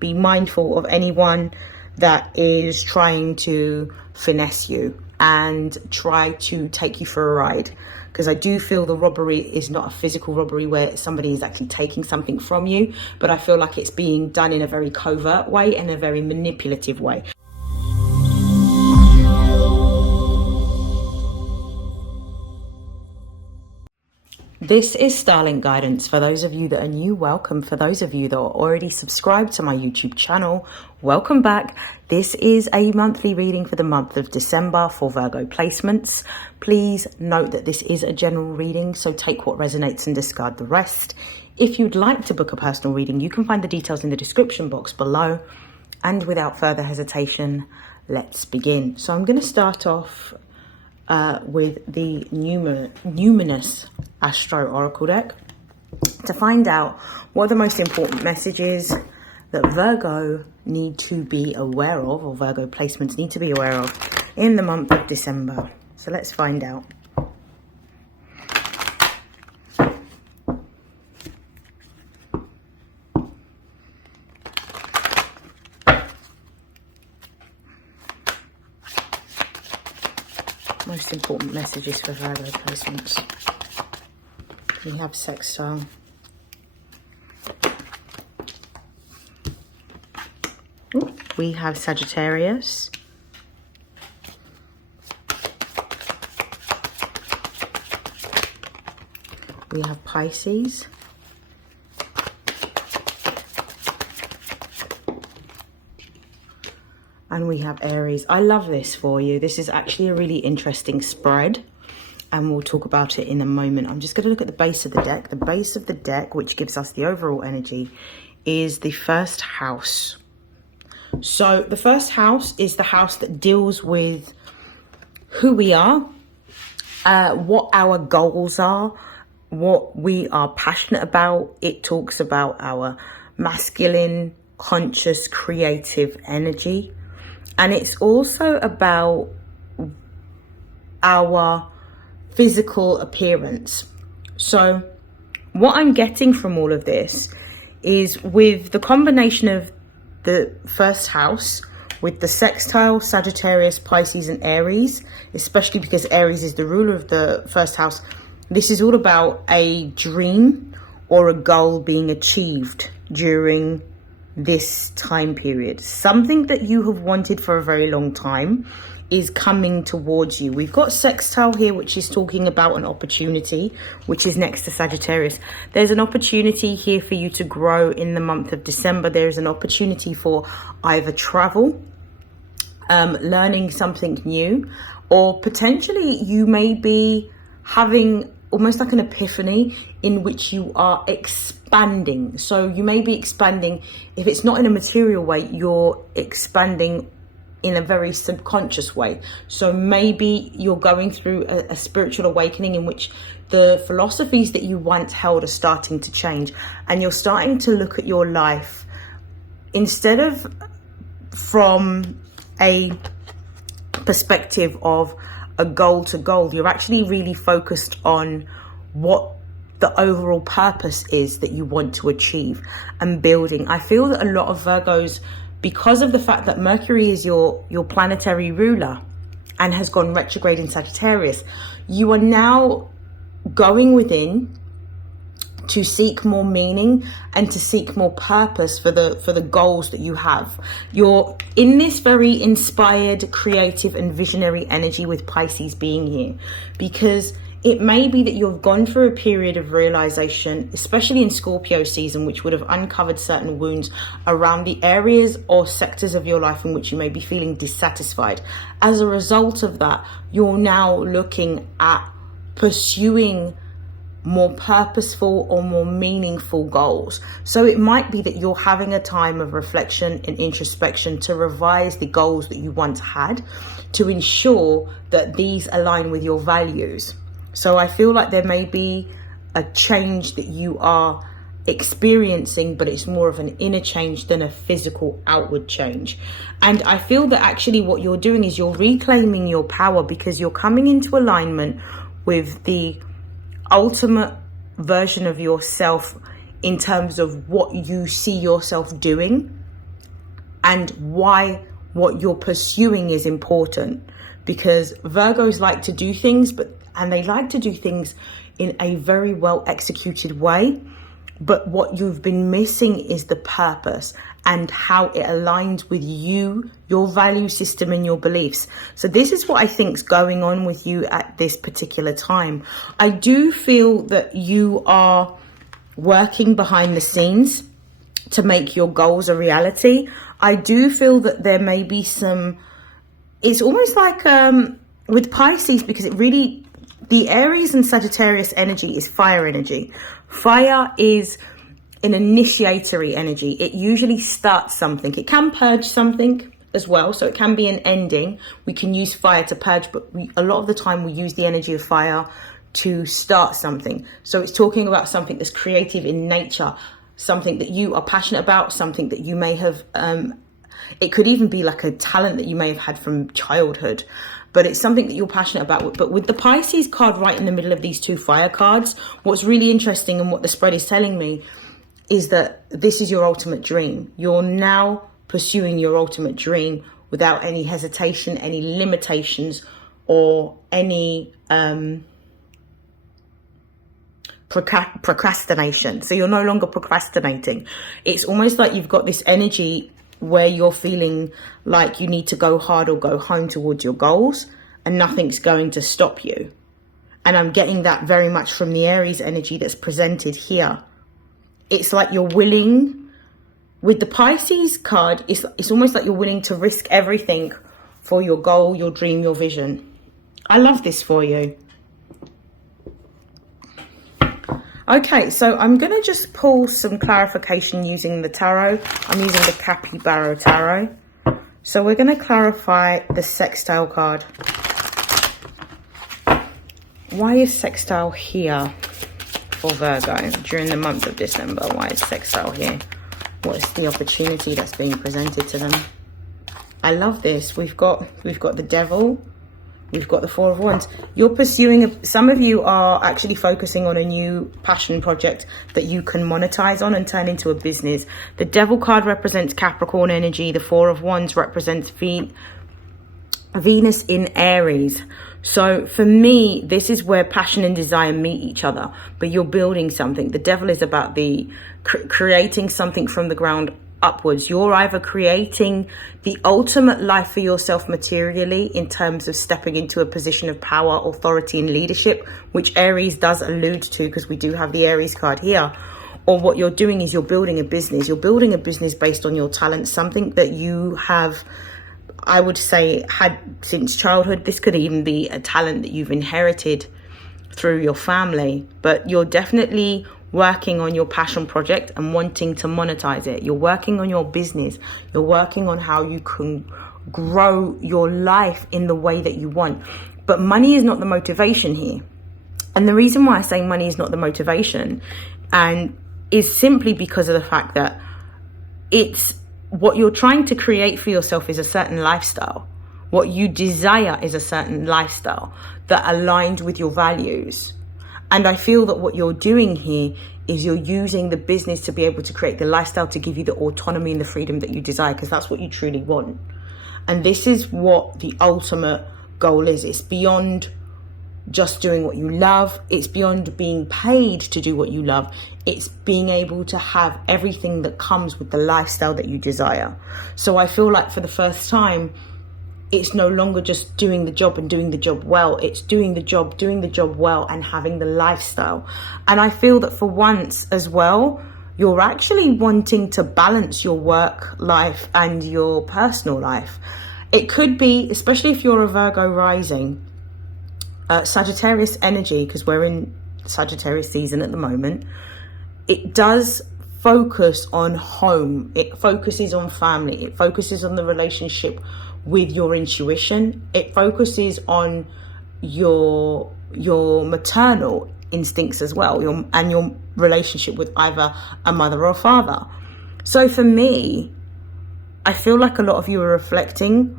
Be mindful of anyone that is trying to finesse you and try to take you for a ride, because I do feel the robbery is not a physical robbery where somebody is actually taking something from you, but I feel like it's being done in a very covert way and a very manipulative way. This is StarLink guidance. For those of you that are new, welcome. For those of you that are already subscribed to my YouTube channel, welcome back. This is a monthly reading for the month of December for Virgo placements. Please note that this is a general reading, so take what resonates and discard the rest. If you'd like to book a personal reading, you can find the details in the description box below. And without further hesitation, let's begin. So I'm going to start off with the Numinous Astro Oracle deck to find out what are the most important messages that Virgo need to be aware of, or Virgo placements need to be aware of in the month of December. So let's find out. Most important messages for Virgo placements. We have sextile. Ooh, we have Sagittarius. We have Pisces. And we have Aries. I love this for you. This is actually a really interesting spread, and we'll talk about it in a moment. I'm just going to look at the base of the deck. The base of the deck, which gives us the overall energy, is the first house. So the first house is the house that deals with who we are, what our goals are, what we are passionate about. It talks about our masculine, conscious, creative energy. And it's also about our physical appearance. So what I'm getting from all of this is, with the combination of the first house with the sextile, Sagittarius, Pisces and Aries, especially because Aries is the ruler of the first house, this is all about a dream or a goal being achieved during this time period. Something that you have wanted for a very long time is coming towards you. We've got sextile here, which is talking about an opportunity, which is next to Sagittarius. There's an opportunity here for you to grow in the month of December. There's an opportunity for either travel, learning something new, or potentially you may be having almost like an epiphany in which you are expanding. So you may be expanding, if it's not in a material way, you're expanding in a very subconscious way. So maybe you're going through a spiritual awakening in which the philosophies that you once held are starting to change, and you're starting to look at your life instead of from a perspective of a goal to goal. You're actually really focused on what the overall purpose is that you want to achieve and building. I feel that a lot of Virgos, because of the fact that Mercury is your planetary ruler and has gone retrograde in Sagittarius, you are now going within to seek more meaning and to seek more purpose for the goals that you have. You're in this very inspired, creative and visionary energy with Pisces being here, because it may be that you've gone through a period of realization, especially in Scorpio season, which would have uncovered certain wounds around the areas or sectors of your life in which you may be feeling dissatisfied. As a result of that, you're now looking at pursuing more purposeful or more meaningful goals. So it might be that you're having a time of reflection and introspection to revise the goals that you once had, to ensure that these align with your values. So I feel like there may be a change that you are experiencing, but it's more of an inner change than a physical outward change. And I feel that actually what you're doing is you're reclaiming your power, because you're coming into alignment with the ultimate version of yourself in terms of what you see yourself doing and why what you're pursuing is important. Because Virgos like to do things, and they like to do things in a very well executed way. But what you've been missing is the purpose and how it aligns with you, your value system and your beliefs. So this is what I think's going on with you at this particular time. I do feel that you are working behind the scenes to make your goals a reality. I do feel that there may be it's almost like with Pisces, because the Aries and Sagittarius energy is fire energy. Fire is an initiatory energy. It usually starts something. It can purge something as well. So it can be an ending. We can use fire to purge, but a lot of the time we use the energy of fire to start something. So it's talking about something that's creative in nature, something that you are passionate about, something that you may have, it could even be like a talent that you may have had from childhood, but it's something that you're passionate about. But with the Pisces card right in the middle of these two fire cards, what's really interesting and what the spread is telling me is that this is your ultimate dream. You're now pursuing your ultimate dream without any hesitation, any limitations, or any procrastination. So you're no longer procrastinating. It's almost like you've got this energy where you're feeling like you need to go hard or go home towards your goals, and nothing's going to stop you. And I'm getting that very much from the Aries energy that's presented here. It's like you're willing, with the Pisces card, it's almost like you're willing to risk everything for your goal, your dream, your vision. I love this for you. Okay, so I'm going to just pull some clarification using the tarot. I'm using the Capybara tarot. So we're going to clarify the sextile card. Why is sextile here for Virgo during the month of December? Why is sextile here? What is the opportunity that's being presented to them? I love this. We've got the Devil. We've got the Four of Wands. You're pursuing, some of you are actually focusing on a new passion project that you can monetize on and turn into a business. The Devil card represents Capricorn energy. The Four of Wands represents Venus in Aries. So for me, this is where passion and desire meet each other, but you're building something. The Devil is about the creating something from the ground upwards. You're either creating the ultimate life for yourself materially in terms of stepping into a position of power, authority and leadership, which Aries does allude to because we do have the Aries card here. Or what you're doing is you're building a business. You're building a business based on your talent, something that you have, I would say, had since childhood. This could even be a talent that you've inherited through your family, but you're definitely working on your passion project and wanting to monetize it. You're working on your business. You're working on how you can grow your life in the way that you want. But money is not the motivation here. And the reason why I say money is not the motivation is simply because of the fact that it's what you're trying to create for yourself is a certain lifestyle. What you desire is a certain lifestyle that aligns with your values. And I feel that what you're doing here is you're using the business to be able to create the lifestyle to give you the autonomy and the freedom that you desire, because that's what you truly want. And this is what the ultimate goal is. It's beyond just doing what you love. It's beyond being paid to do what you love. It's being able to have everything that comes with the lifestyle that you desire. So I feel like for the first time, it's no longer just doing the job and doing the job well. It's doing the job well, and having the lifestyle. And I feel that for once as well, you're actually wanting to balance your work life and your personal life. It could be, especially if you're a Virgo rising, Sagittarius energy, because we're in Sagittarius season at the moment. It does focus on home. It focuses on family. It focuses on the relationship with your intuition. It focuses on your maternal instincts as well, and your relationship with either a mother or a father. So for me, I feel like a lot of you are reflecting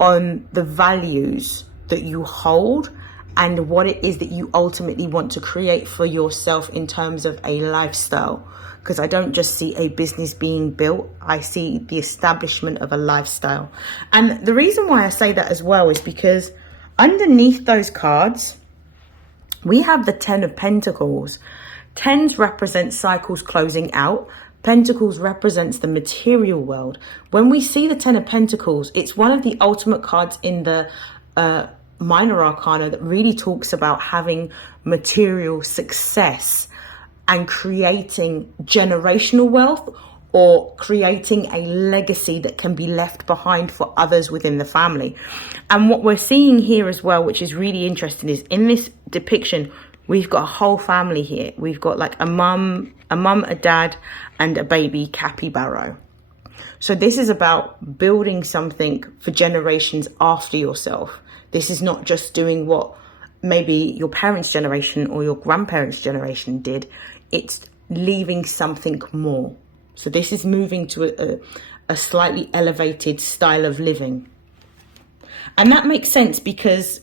on the values that you hold and what it is that you ultimately want to create for yourself in terms of a lifestyle. Because I don't just see a business being built, I see the establishment of a lifestyle. And the reason why I say that as well is because underneath those cards, we have the 10 of Pentacles. Tens represent cycles closing out. Pentacles represents the material world. When we see the 10 of Pentacles, it's one of the ultimate cards in the minor arcana that really talks about having material success and creating generational wealth, or creating a legacy that can be left behind for others within the family. And what we're seeing here as well, which is really interesting, is in this depiction, we've got a whole family here. We've got like a mum, a dad, and a baby capybara. So this is about building something for generations after yourself. This is not just doing what maybe your parents' generation or your grandparents' generation did. It's leaving something more. So this is moving to a slightly elevated style of living. And that makes sense because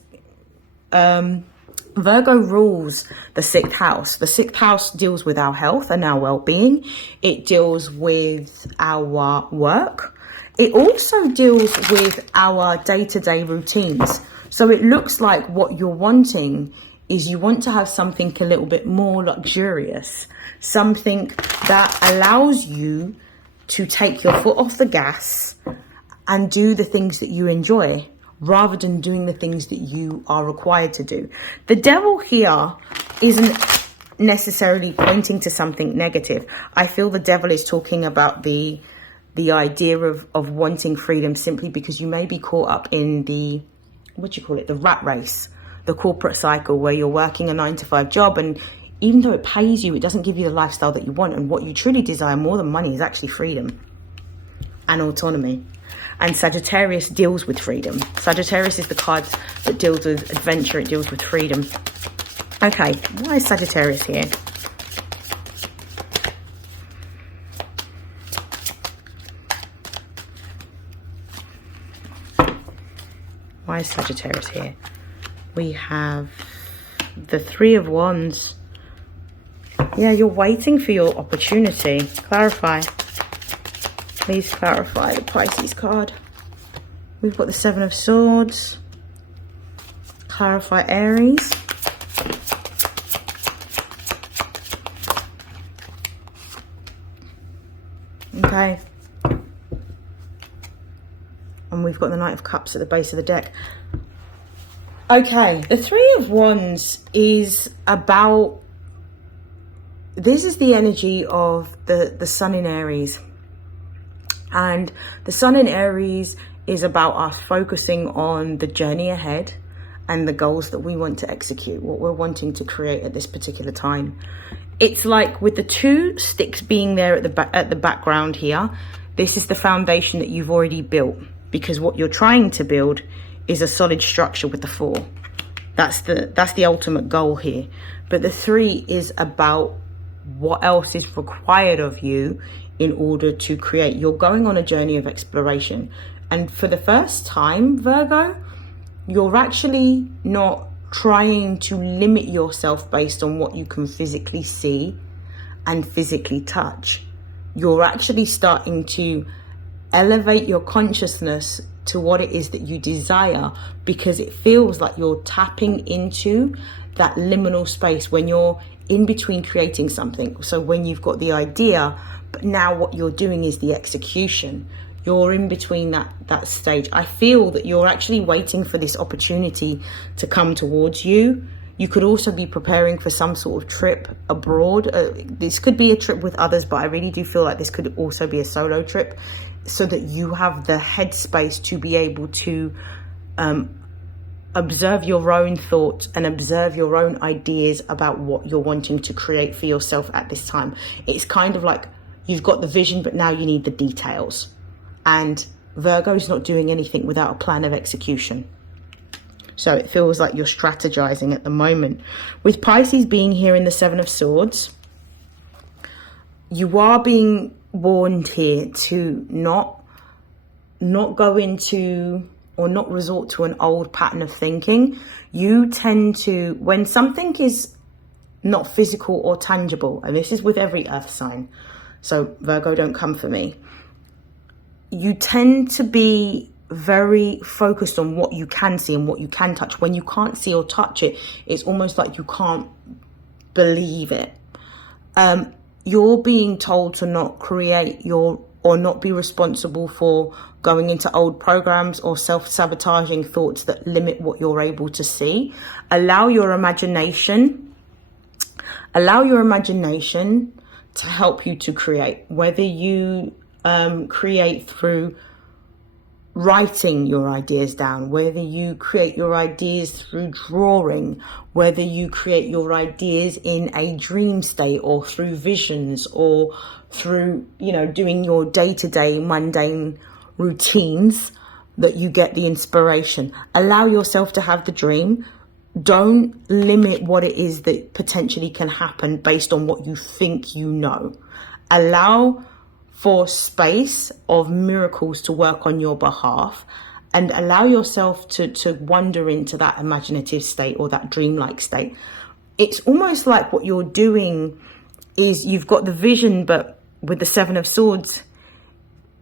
Virgo rules the 6th house. The 6th house deals with our health and our well-being. It deals with our work. It also deals with our day-to-day routines. So it looks like what you're wanting is you want to have something a little bit more luxurious, something that allows you to take your foot off the gas and do the things that you enjoy, rather than doing the things that you are required to do. The devil here isn't necessarily pointing to something negative. I feel the devil is talking about the idea of wanting freedom simply because you may be caught up in the, the rat race, the corporate cycle where you're working a 9-to-5 job, and even though it pays you, it doesn't give you the lifestyle that you want. And what you truly desire more than money is actually freedom and autonomy. And Sagittarius deals with freedom. Sagittarius is the card that deals with adventure. It deals with freedom. Okay, why is Sagittarius here? Why is Sagittarius here? We have the 3 of Wands. Yeah, you're waiting for your opportunity. Clarify. Please clarify the Pisces card. We've got the 7 of Swords. Clarify Aries. Okay. And we've got the Knight of Cups at the base of the deck. Okay, the 3 of Wands is about... This is the energy of the Sun in Aries. And the Sun in Aries is about us focusing on the journey ahead and the goals that we want to execute, what we're wanting to create at this particular time. It's like with the 2 sticks being there at the background here, this is the foundation that you've already built, because what you're trying to build is a solid structure with the 4. That's the ultimate goal here. But the 3 is about what else is required of you in order to create. You're going on a journey of exploration. And for the first time, Virgo, you're actually not trying to limit yourself based on what you can physically see and physically touch. You're actually starting to elevate your consciousness to what it is that you desire, because it feels like you're tapping into that liminal space when you're in between creating something. So when you've got the idea, but now what you're doing is the execution. You're in between that stage. I feel that you're actually waiting for this opportunity to come towards you. You could also be preparing for some sort of trip abroad. This could be a trip with others, but I really do feel like this could also be a solo trip, so that you have the headspace to be able to observe your own thoughts and observe your own ideas about what you're wanting to create for yourself at this time. It's kind of like you've got the vision, but now you need the details. And Virgo is not doing anything without a plan of execution. So it feels like you're strategizing at the moment. With Pisces being here in the 7 of Swords, you are being warned here to not go into or not resort to an old pattern of thinking. You tend to, when something is not physical or tangible, and this is with every earth sign, so Virgo, don't come for me, you tend to be very focused on what you can see and what you can touch. When you can't see or touch it, it's almost like you can't believe it. You're being told to not create or not be responsible for going into old programs or self-sabotaging thoughts that limit what you're able to see. Allow your imagination to help you to create, whether you create through writing your ideas down, whether you create your ideas through drawing, whether you create your ideas in a dream state or through visions or through, doing your day-to-day mundane routines, that you get the inspiration. Allow yourself to have the dream. Don't limit what it is that potentially can happen based on what you think you know. Allow for space of miracles to work on your behalf, and allow yourself to wander into that imaginative state or that dreamlike state. It's almost like what you're doing is you've got the vision, but with the Seven of Swords,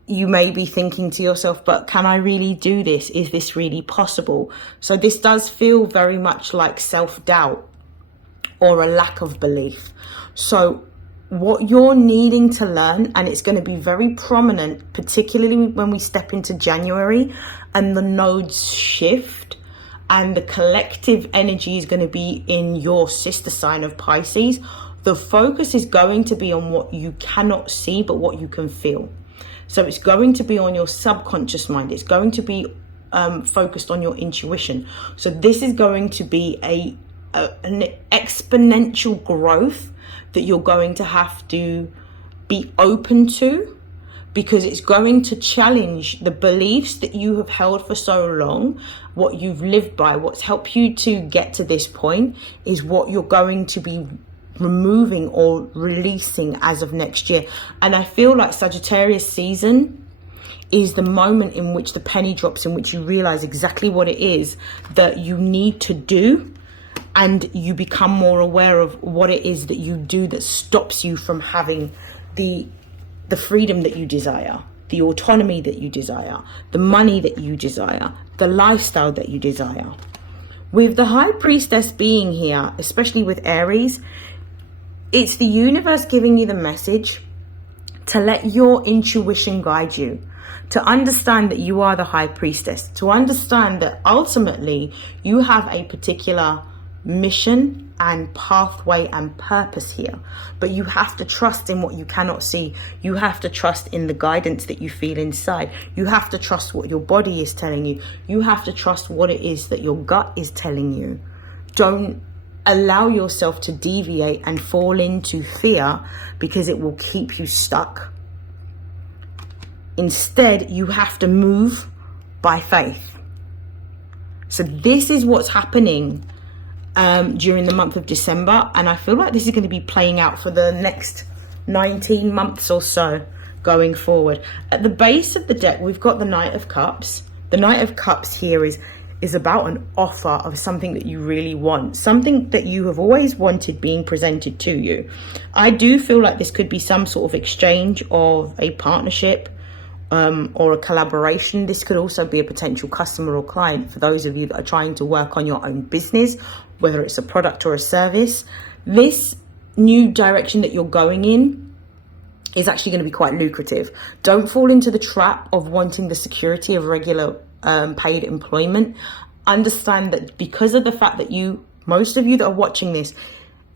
you may be thinking to yourself, but can I really do this? Is this really possible? So this does feel very much like self-doubt or a lack of belief. So what you're needing to learn, and it's going to be very prominent, particularly when we step into January and the nodes shift and the collective energy is going to be in your sister sign of Pisces. The focus is going to be on what you cannot see, but what you can feel. So it's going to be on your subconscious mind. It's going to be focused on your intuition. So this is going to be an exponential growth that you're going to have to be open to, because it's going to challenge the beliefs that you have held for so long, what you've lived by, what's helped you to get to this point is what you're going to be removing or releasing as of next year. And I feel like Sagittarius season is the moment in which the penny drops, in which you realize exactly what it is that you need to do, and you become more aware of what it is that you do that stops you from having the freedom that you desire, the autonomy that you desire, the money that you desire, the lifestyle that you desire. With the High Priestess being here, especially with Aries, it's the universe giving you the message to let your intuition guide you, to understand that you are the High Priestess, to understand that ultimately you have a particular mission and pathway and purpose here, but you have to trust in what you cannot see. You have to trust in the guidance that you feel inside. You have to trust what your body is telling you. You have to trust what it is that your gut is telling you. Don't allow yourself to deviate and fall into fear, because it will keep you stuck. Instead, you have to move by faith. So this is what's happening during the month of December, and I feel like this is going to be playing out for the next 19 months or so going forward. At the base of the deck, we've got the Knight of Cups. The Knight of Cups here is about an offer of something that you really want, something that you have always wanted being presented to you. I do feel like this could be some sort of exchange of a partnership or a collaboration. This could also be a potential customer or client for those of you that are trying to work on your own business, whether it's a product or a service. This new direction that you're going in is actually going to be quite lucrative. Don't fall into the trap of wanting the security of regular paid employment. Understand that because of the fact that most of you that are watching this,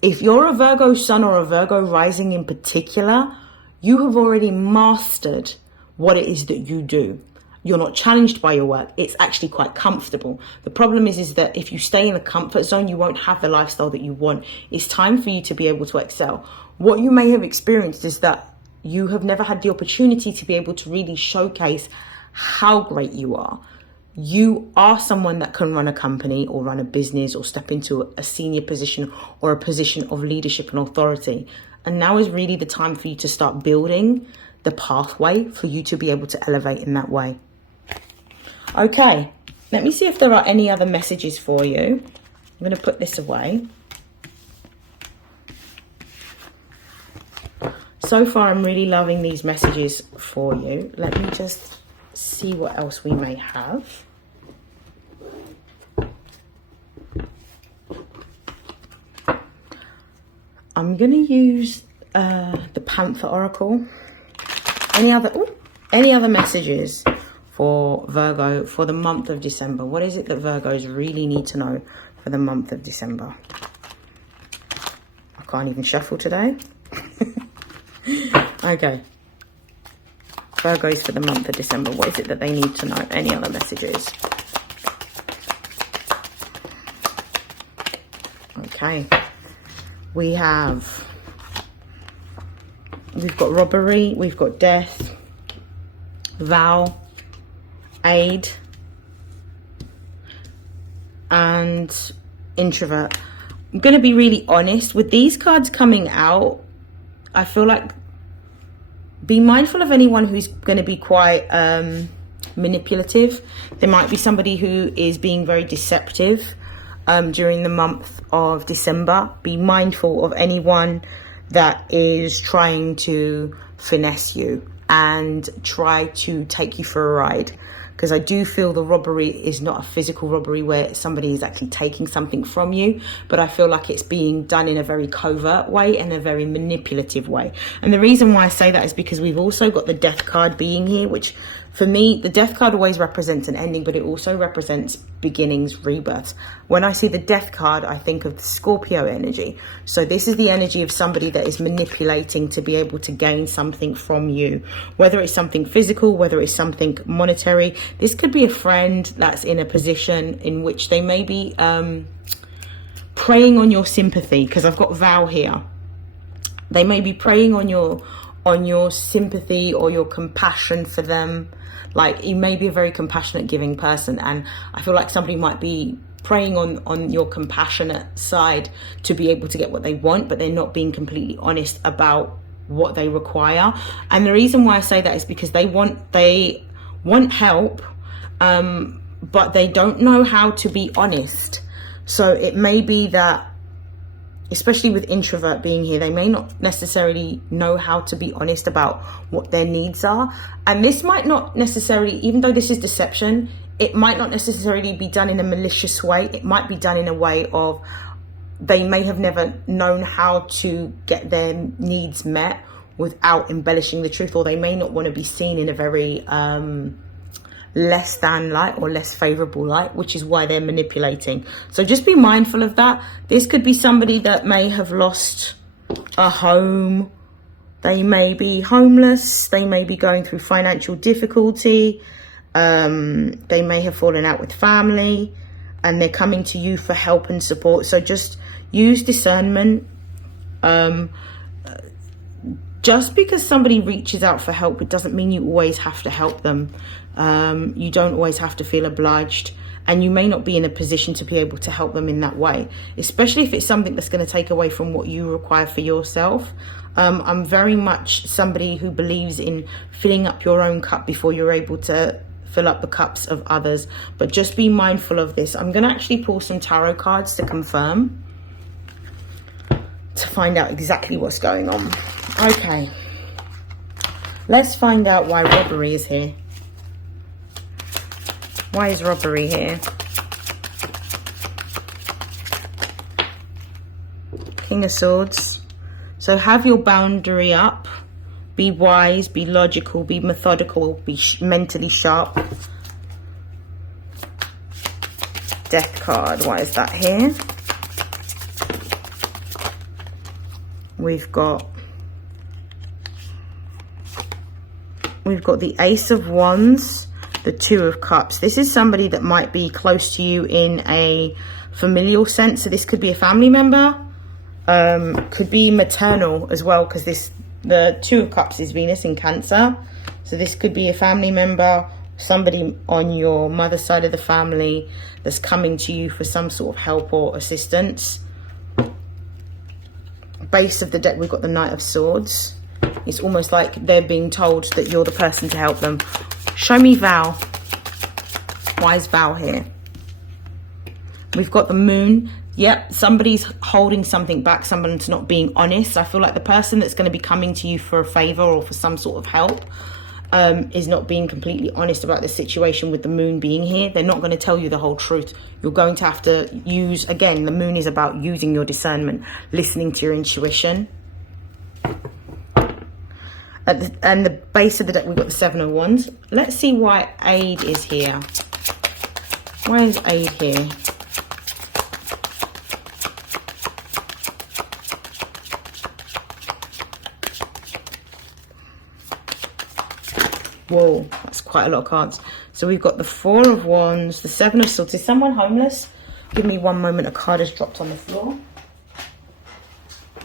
if you're a Virgo sun or a Virgo rising in particular, you have already mastered what it is that you do. You're not challenged by your work. It's actually quite comfortable. The problem is that if you stay in the comfort zone, you won't have the lifestyle that you want. It's time for you to be able to excel. What you may have experienced is that you have never had the opportunity to be able to really showcase how great you are. You are someone that can run a company or run a business or step into a senior position or a position of leadership and authority. And now is really the time for you to start building the pathway for you to be able to elevate in that way. Okay, Let me see if there are any other messages for you. I'm going to put this away. So far, I'm really loving these messages for you. Let me just see what else we may have. I'm going to use the Panther Oracle. Any other messages for Virgo for the month of December? What is it that Virgos really need to know for the month of December? I can't even shuffle today. Okay. Virgos for the month of December. What is it that they need to know? Any other messages? Okay. We've got robbery, we've got death, vow, aid, and introvert. I'm going to be really honest with these cards coming out. I feel like be mindful of anyone who's going to be quite manipulative. There might be somebody who is being very deceptive during the month of December. Be mindful of anyone that is trying to finesse you and try to take you for a ride. Because I do feel the robbery is not a physical robbery where somebody is actually taking something from you, but I feel like it's being done in a very covert way and a very manipulative way. And the reason why I say that is because we've also got the death card being here, which for me, the death card always represents an ending, but it also represents beginnings, rebirths. When I see the death card, I think of the Scorpio energy. So this is the energy of somebody that is manipulating to be able to gain something from you, whether it's something physical, whether it's something monetary. This could be a friend that's in a position in which they may be preying on your sympathy, because I've got vow here. They may be preying on your sympathy or your compassion for them. Like, you may be a very compassionate, giving person, and I feel like somebody might be preying on your compassionate side to be able to get what they want, but they're not being completely honest about what they require. And the reason why I say that is because they want help, but they don't know how to be honest. So it may be that, especially with introvert being here, they may not necessarily know how to be honest about what their needs are. And this might not necessarily, even though this is deception, it might not necessarily be done in a malicious way. It might be done in a way of they may have never known how to get their needs met without embellishing the truth, or they may not want to be seen in a very less than light or less favorable light, which is why they're manipulating. So just be mindful of that. This could be somebody that may have lost a home. They may be homeless. They may be going through financial difficulty. They may have fallen out with family, and they're coming to you for help and support. So just use discernment. Just because somebody reaches out for help, it doesn't mean you always have to help them. You don't always have to feel obliged, and you may not be in a position to be able to help them in that way, especially if it's something that's going to take away from what you require for yourself. I'm very much somebody who believes in filling up your own cup before you're able to fill up the cups of others, but just be mindful of this. I'm going to actually pull some tarot cards to confirm, to find out exactly what's going on. Okay, let's find out why robbery is here. Why is robbery here? King of Swords. So have your boundary up. Be wise, be logical, be methodical, be mentally sharp. Death card. Why is that here? We've got the Ace of Wands, the Two of Cups. This is somebody that might be close to you in a familial sense. So this could be a family member, could be maternal as well, because the Two of Cups is Venus in Cancer. So this could be a family member, somebody on your mother's side of the family that's coming to you for some sort of help or assistance. Base of the deck, we've got the Knight of Swords. It's almost like they're being told that you're the person to help them. Show me vow. wise vow here. We've got the moon. Yep, somebody's holding something back, someone's not being honest. I feel like the person that's going to be coming to you for a favor or for some sort of help is not being completely honest about the situation with the moon being here. They're not going to tell you the whole truth. You're going to have to use, again, the moon is about using your discernment, listening to your intuition. And the base of the deck, we've got the Seven of Wands. Let's see why aid is here. Why is aid here? Whoa, that's quite a lot of cards. So we've got the Four of Wands, the Seven of Swords. Is someone homeless? Give me one moment. A card has dropped on the floor.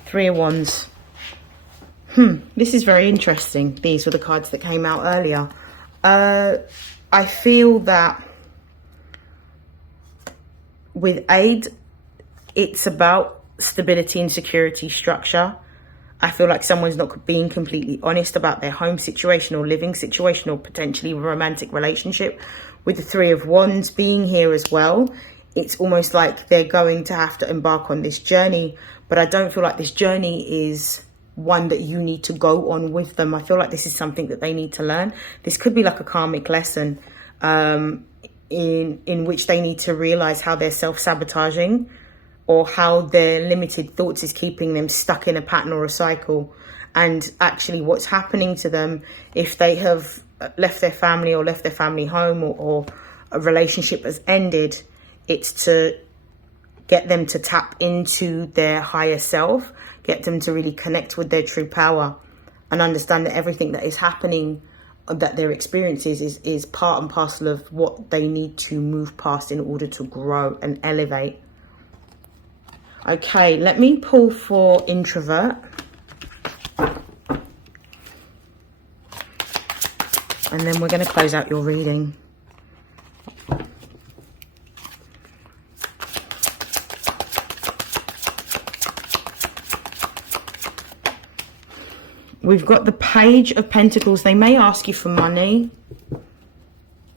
Three of Wands. This is very interesting. These were the cards that came out earlier. I feel that with aid, it's about stability and security, structure. I feel like someone's not being completely honest about their home situation or living situation or potentially a romantic relationship. With the Three of Wands being here as well, it's almost like they're going to have to embark on this journey. But I don't feel like this journey is one that you need to go on with them. I feel like this is something that they need to learn. This could be like a karmic lesson in which they need to realize how they're self-sabotaging or how their limited thoughts is keeping them stuck in a pattern or a cycle. And actually what's happening to them if they have left their family or left their family home or a relationship has ended, it's to get them to tap into their higher self, get them to really connect with their true power and understand that everything that is happening, that their experiences is part and parcel of what they need to move past in order to grow and elevate. Okay, let me pull for introvert. And then we're going to close out your reading. We've got the Page of Pentacles. They may ask you for money.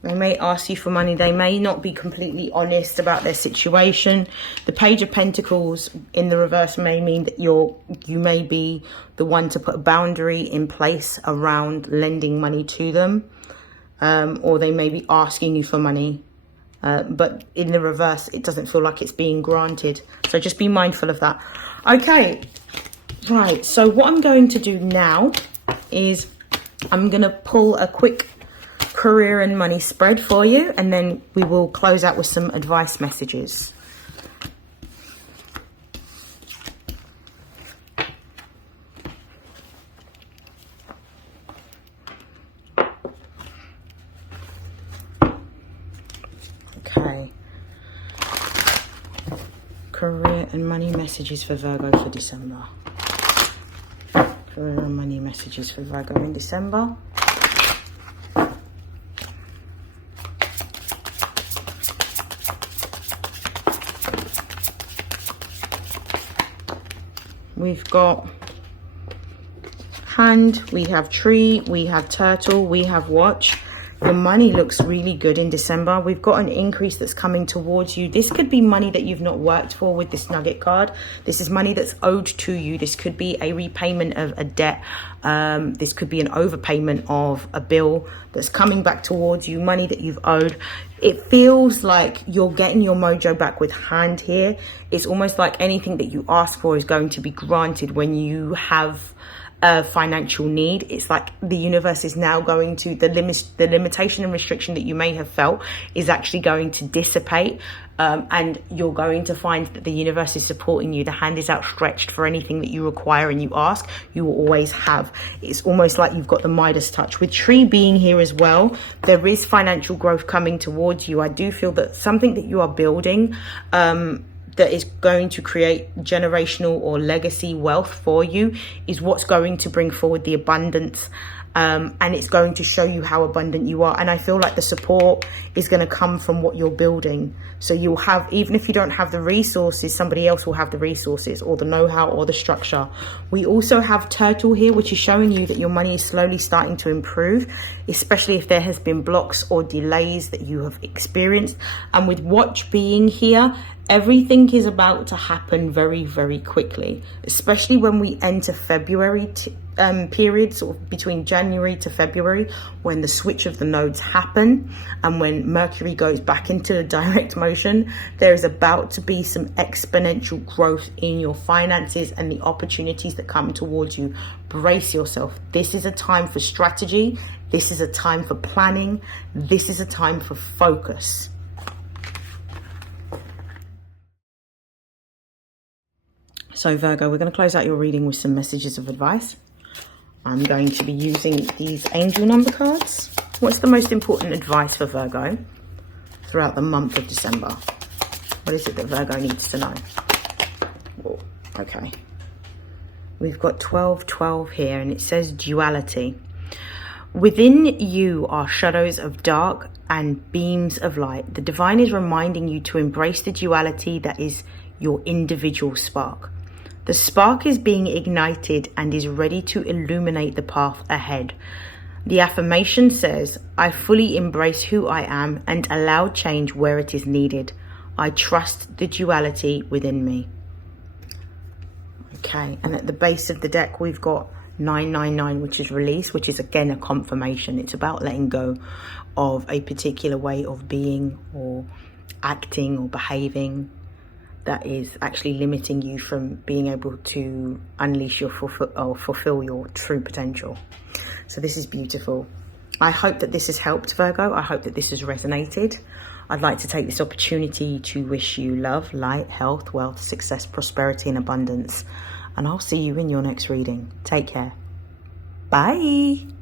They may ask you for money. They may not be completely honest about their situation. The Page of Pentacles in the reverse may mean that you may be the one to put a boundary in place around lending money to them. Or they may be asking you for money. But in the reverse, it doesn't feel like it's being granted. So just be mindful of that. Okay. Right, so what I'm going to do now is I'm going to pull a quick career and money spread for you, and then we will close out with some advice messages. Okay. Career and money messages for Virgo for December. Career and money messages for Virgo in December. We've got hand, we have tree, we have turtle, we have watch. Your money looks really good in December. We've got an increase that's coming towards you. This could be money that you've not worked for with this nugget card. This is money that's owed to you. This could be a repayment of a debt. This could be an overpayment of a bill that's coming back towards you, money that you've owed. It feels like you're getting your mojo back with hand here. It's almost like anything that you ask for is going to be granted when you have a financial need. It's like the universe is now going to, the limitation and restriction that you may have felt is actually going to dissipate, and you're going to find that the universe is supporting you. The hand is outstretched for anything that you require and you ask, you will always have. It's almost like you've got the Midas touch. With tree being here as well, there is financial growth coming towards you. I do feel that something that you are building that is going to create generational or legacy wealth for you is what's going to bring forward the abundance and it's going to show you how abundant you are. And I feel like the support is going to come from what you're building. So you'll have, even if you don't have the resources, somebody else will have the resources or the know-how or the structure. We also have Turtle here, which is showing you that your money is slowly starting to improve, especially if there has been blocks or delays that you have experienced. And with Watch being here, everything is about to happen very, very quickly, especially when we enter February period, sort of between January to February, when the switch of the nodes happen and when Mercury goes back into direct motion. There is about to be some exponential growth in your finances and the opportunities that come towards you. Brace yourself. This is a time for strategy. This is a time for planning. This is a time for focus. So Virgo, we're going to close out your reading with some messages of advice. I'm going to be using these angel number cards. What's the most important advice for Virgo throughout the month of December? What is it that Virgo needs to know? Whoa, okay. We've got 1212 here, and it says duality. Within you are shadows of dark and beams of light. The divine is reminding you to embrace the duality that is your individual spark. The spark is being ignited and is ready to illuminate the path ahead. The affirmation says, I fully embrace who I am and allow change where it is needed. I trust the duality within me. Okay, and at the base of the deck, we've got 999, which is release, which is again a confirmation. It's about letting go of a particular way of being or acting or behaving that is actually limiting you from being able to unleash your fulfill your true potential. So this is beautiful. I hope that this has helped, Virgo. I hope that this has resonated. I'd like to take this opportunity to wish you love, light, health, wealth, success, prosperity, and abundance. And I'll see you in your next reading. Take care. Bye.